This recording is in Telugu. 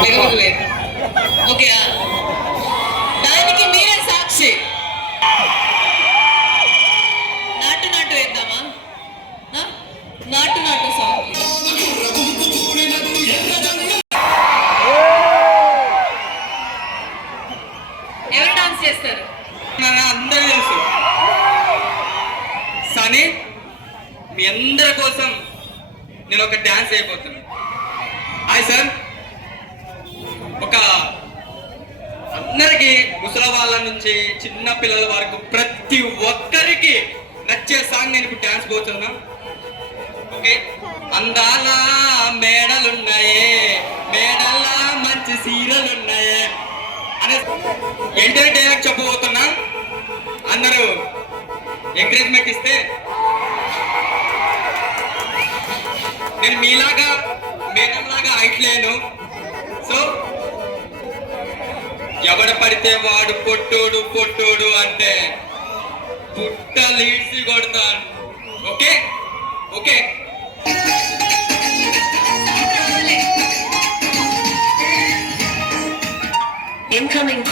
ఓకే, దానికి మీరే సాక్షి. నాటు నాటు వేద్దామా? నాటు నాటు సాంగ్ ఎవరు డాన్స్ చేస్తారు? అందరూ తెలుసు. సనీ, మీ అందరి కోసం నేను ఒక డాన్స్ అయిపోతున్నాను. Hi sir. ఒక అందరికి, ముసలి వాళ్ళ నుంచి చిన్న పిల్లల వరకు ప్రతి ఒక్కరికి నచ్చే సాంగ్ నేను ఇప్పుడు డాన్స్ పోతున్నా. ఓకే, అందాల మేడలున్నాయే, మేడల్లా మంచి సీరలున్నాయే అనే ఏంటంటే డైరెక్ట్ చెప్పబోతున్నా. అందరూ ఎంకరేజ్మెంట్ ఇస్తే నేను మీలాగా మేడంలాగా హైట్లేను. సో ఎవడ పడితే వాడు పొట్టోడు పొట్టోడు అంటే పుట్ట లీడ్స్ కొడతాను. Okay okay. Incoming